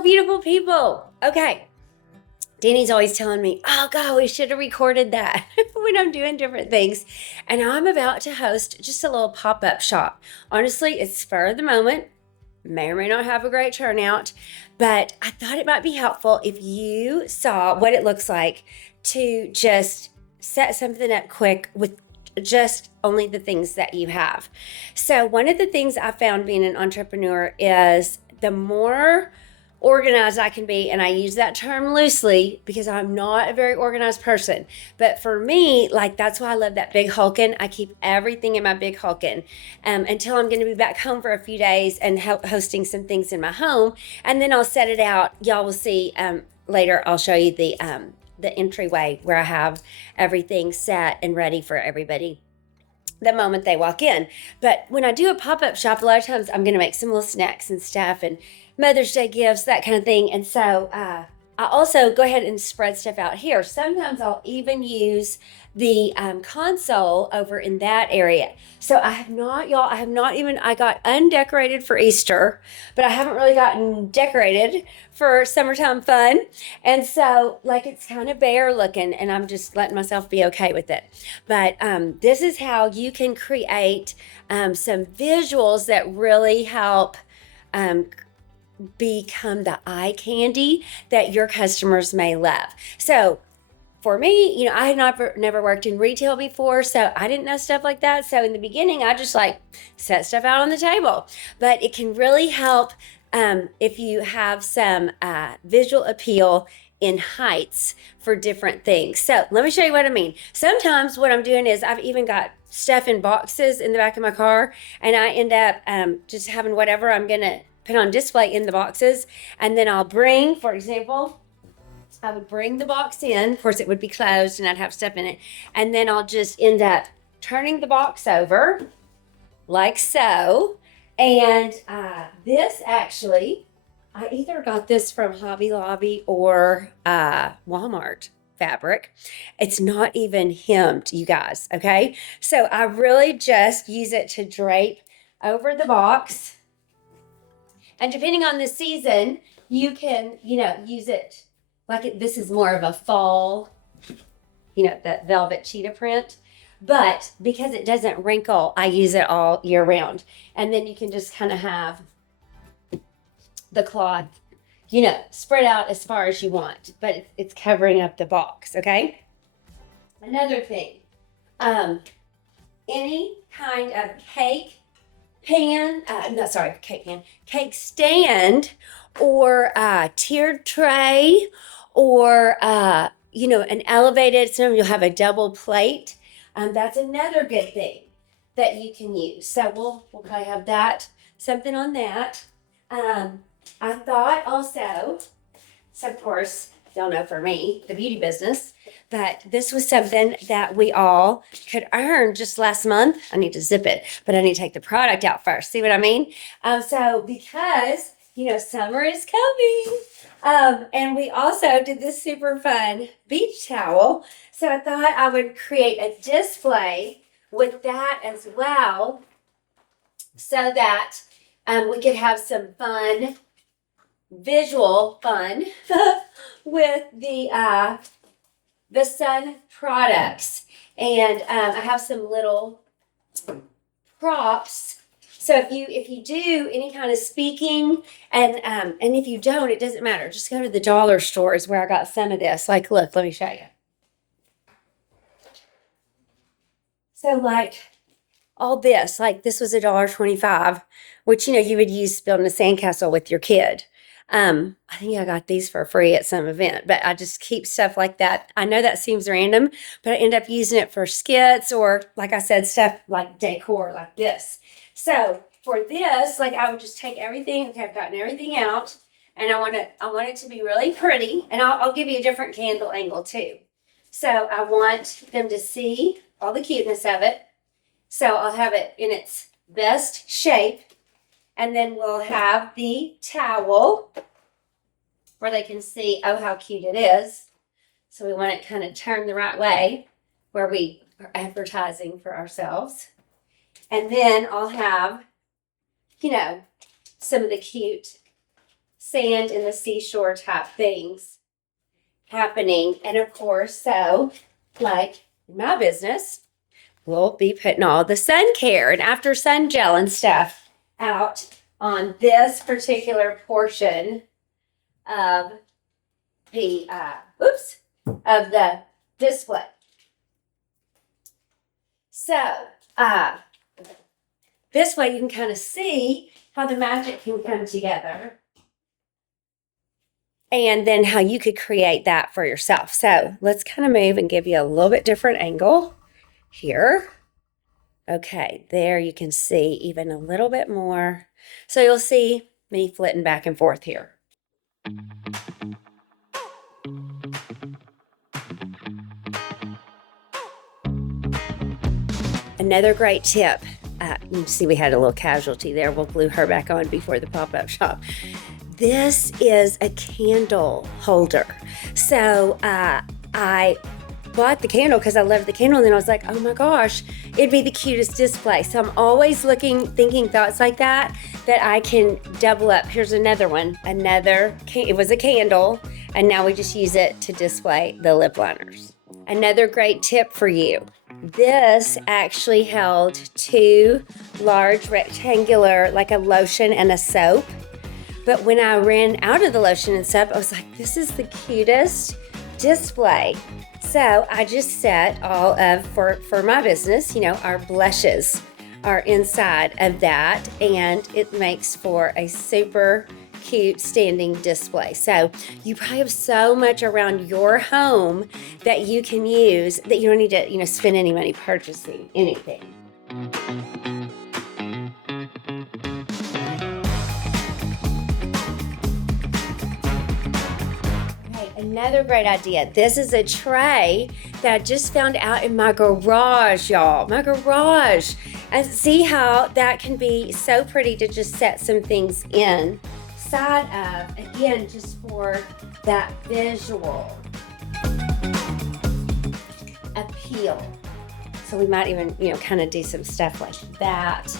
Hello, beautiful people. Okay. Danny's always telling me, oh, God, we should have recorded that when I'm doing different things. And I'm about to host just a little pop up shop. Honestly, it's spur of the moment. May or may not have a great turnout, but I thought it might be helpful if you saw what it looks like to just set something up quick with just only the things that you have. So, one of the things I found being an entrepreneur is the more organized I can be, and I use that term loosely because I'm not a very organized person, but for me, like, that's why I love that big hulking. I keep everything in my big hulking until I'm going to be back home for a few days and hosting some things in my home, and then I'll set it out. Y'all will see later. I'll show you the entryway where I have everything set and ready for everybody the moment they walk in. But when I do a pop-up shop, a lot of times I'm going to make some little snacks and stuff and Mother's Day gifts, that kind of thing. And so I also go ahead and spread stuff out here. Sometimes I'll even use the console over in that area. So I got undecorated for Easter, but I haven't really gotten decorated for summertime fun. And so, like, it's kind of bare looking, and I'm just letting myself be okay with it. But this is how you can create some visuals that really help become the eye candy that your customers may love. So for me, I had never worked in retail before, so I didn't know stuff like that. So in the beginning, I just set stuff out on the table. But it can really help if you have some visual appeal in heights for different things. So let me show you what I mean. Sometimes what I'm doing is I've even got stuff in boxes in the back of my car, and I end up just having whatever I'm gonna put on display in the boxes, and then I'll bring, for example, I would bring the box in. Of course, it would be closed and I'd have stuff in it. And then I'll just end up turning the box over like so. And this actually, I either got this from Hobby Lobby or Walmart fabric. It's not even hemmed, you guys, okay? So I really just use it to drape over the box. And depending on the season, you can, use it this is more of a fall, that velvet cheetah print. But because it doesn't wrinkle, I use it all year round. And then you can just kind of have the cloth, spread out as far as you want. But it's covering up the box, okay? Another thing, any kind of cake stand or tiered tray or, an elevated, some you'll have a double plate. That's another good thing that you can use. So we'll probably have that, something on that. I thought also, so of course, y'all know for me, the beauty business, but this was something that we all could earn just last month. I need to zip it, but I need to take the product out first. See what I mean? So because, summer is coming, and we also did this super fun beach towel. So I thought I would create a display with that as well so that we could have some fun, visual fun with the sun products. And I have some little props. So if you do any kind of speaking, and if you don't, it doesn't matter. Just go to the dollar store is where I got some of this. Look, let me show you. So all this, this was $1.25, which, you would use building a sandcastle with your kid. I think I got these for free at some event, but I just keep stuff like that. I know that seems random, but I end up using it for skits or, like I said, stuff like decor like this. So for this, I would just take everything. Okay, I've gotten everything out, and I want it to be really pretty, and I'll give you a different candle angle too. So I want them to see all the cuteness of it. So I'll have it in its best shape. And then we'll have the towel where they can see, oh, how cute it is. So we want it kind of turned the right way where we are advertising for ourselves. And then I'll have, some of the cute sand in the seashore type things happening. And of course, so like my business, we'll be putting all the sun care and after sun gel and stuff out on this particular portion of the of the display. So this way you can kind of see how the magic can come together and then how you could create that for yourself. So let's kind of move and give you a little bit different angle here. Okay, there you can see even a little bit more. So you'll see me flitting back and forth here. Another great tip, you see we had a little casualty there. We'll glue her back on before the pop-up shop. This is a candle holder. So I bought the candle because I loved the candle, and then I was like, oh my gosh, it'd be the cutest display. So I'm always thinking thoughts like that I can double up. Here's another one, it was a candle, and now we just use it to display the lip liners. Another great tip for you. This actually held two large rectangular, like a lotion and a soap. But when I ran out of the lotion and soap, I was like, this is the cutest display. So I just set all of, for my business, our blushes are inside of that, and it makes for a super cute standing display. So you probably have so much around your home that you can use that you don't need to, spend any money purchasing anything. Another great idea. This is a tray that I just found out in my garage, y'all. My garage. And see how that can be so pretty to just set some things inside of. Again, just for that visual appeal. So we might even, kind of do some stuff like that.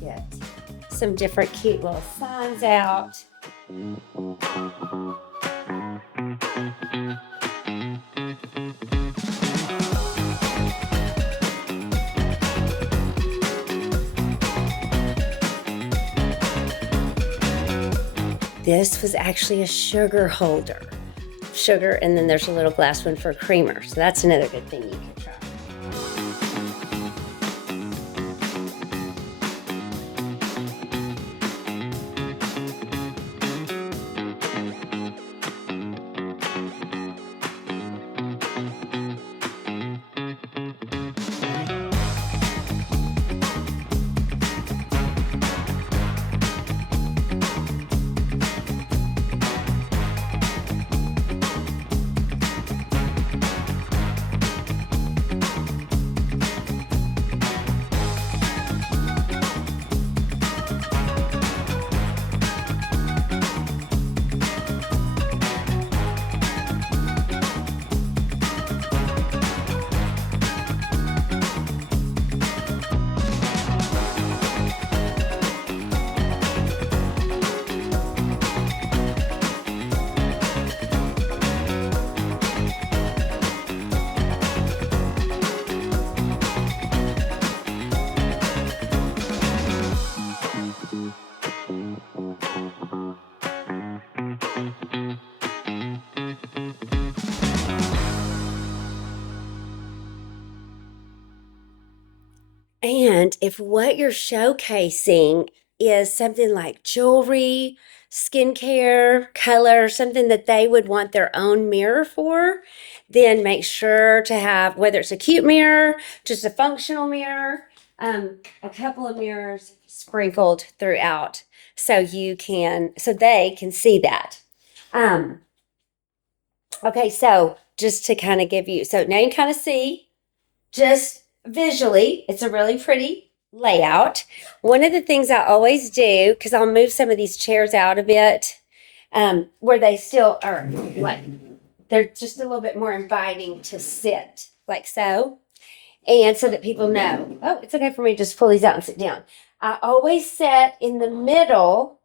Get some different cute little signs out. This was actually a sugar holder. Sugar, and then there's a little glass one for creamer. So that's another good thing you can try. And if what you're showcasing is something like jewelry, skincare, color, something that they would want their own mirror for, then make sure to have, whether it's a cute mirror, just a functional mirror, a couple of mirrors sprinkled throughout so they can see that. Okay, so just to kind of give you, so now you kind of see just visually, it's a really pretty layout. One of the things I always do, because I'll move some of these chairs out a bit, where they still are like, they're just a little bit more inviting to sit, like so. And so that people know, oh, it's okay for me to just pull these out and sit down. I always set in the middle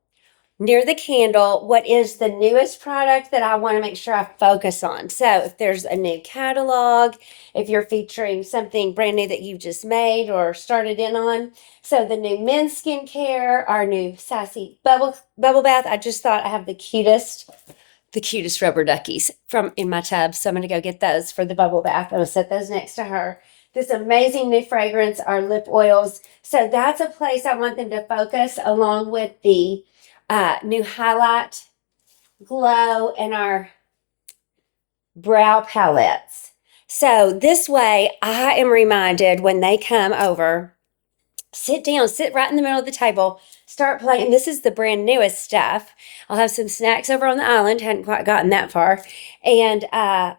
near the candle what is the newest product that I want to make sure I focus on. So if there's a new catalog, if you're featuring something brand new that you've just made or started in on. So the new men's skincare, our new Sassy bubble bath. I just thought I have the cutest rubber duckies from in my tub. So I'm going to go get those for the bubble bath. I'm going to set those next to her. This amazing new fragrance, our lip oils. So that's a place I want them to focus, along with the new highlight, glow, and our brow palettes. So this way I am reminded when they come over, sit down, sit right in the middle of the table, start playing. This is the brand newest stuff. I'll have some snacks over on the island. Hadn't quite gotten that far. And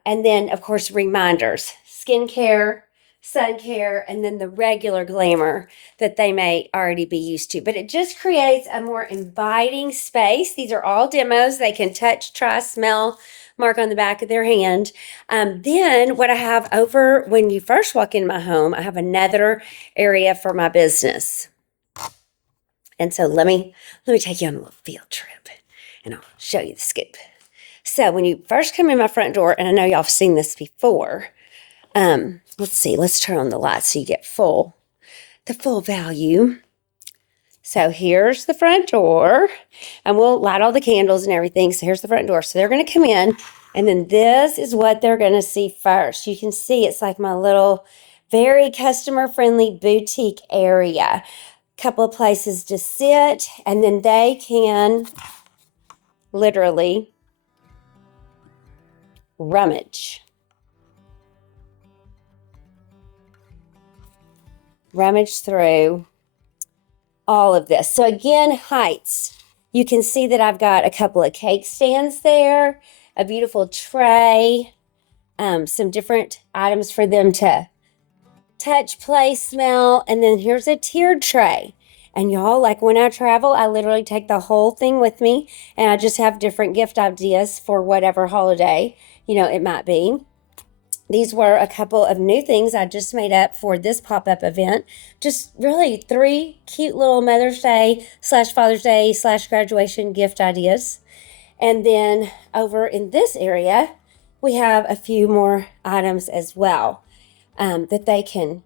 then, of course, reminders, skincare, sun care, and then the regular glamour that they may already be used to. But it just creates a more inviting space. These are all demos. They can touch, try, smell, mark on the back of their hand. Then what I have over when you first walk in my home, I have another area for my business. And so let me take you on a little field trip and I'll show you the scoop. So when you first come in my front door, and I know y'all have seen this before, let's see, let's turn on the lights so you get the full value. So here's the front door, and we'll light all the candles and everything. So here's the front door. So they're going to come in, and then this is what they're going to see first. You can see it's like my little, very customer-friendly boutique area. Couple of places to sit, and then they can literally rummage through all of this. So again, heights. You can see that I've got a couple of cake stands there, a beautiful tray, some different items for them to touch, play, smell, and then here's a tiered tray. And y'all, like when I travel, I literally take the whole thing with me, and I just have different gift ideas for whatever holiday, it might be. These were a couple of new things I just made up for this pop-up event. Just really 3 cute little Mother's Day / Father's Day / graduation gift ideas. And then over in this area, we have a few more items as well that they can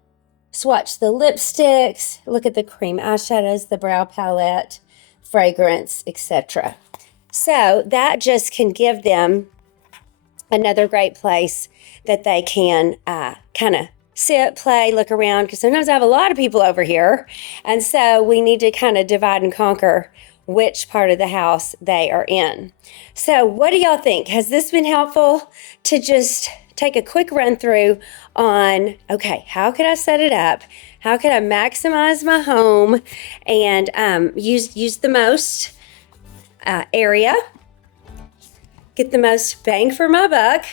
swatch the lipsticks, look at the cream eyeshadows, the brow palette, fragrance, etc. So that just can give them another great place that they can kind of sit, play, look around, because sometimes I have a lot of people over here, and so we need to kind of divide and conquer which part of the house they are in. So what do y'all think? Has this been helpful to just take a quick run through on, okay, how could I set it up? How could I maximize my home and use the most area, get the most bang for my buck,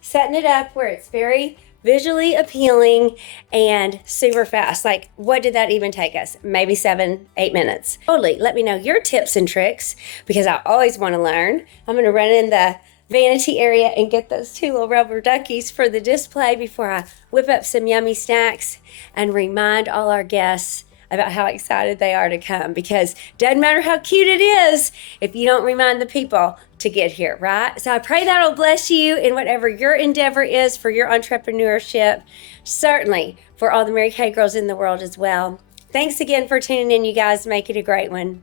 setting it up where it's very visually appealing and super fast. Like, what did that even take us? Maybe 7-8 minutes. Totally. Let me know your tips and tricks, because I always want to learn. I'm going to run in the vanity area and get those 2 little rubber duckies for the display before I whip up some yummy snacks and remind all our guests about how excited they are to come, because it doesn't matter how cute it is if you don't remind the people to get here, right? So I pray that'll bless you in whatever your endeavor is for your entrepreneurship, certainly for all the Mary Kay girls in the world as well. Thanks again for tuning in, you guys. Make it a great one.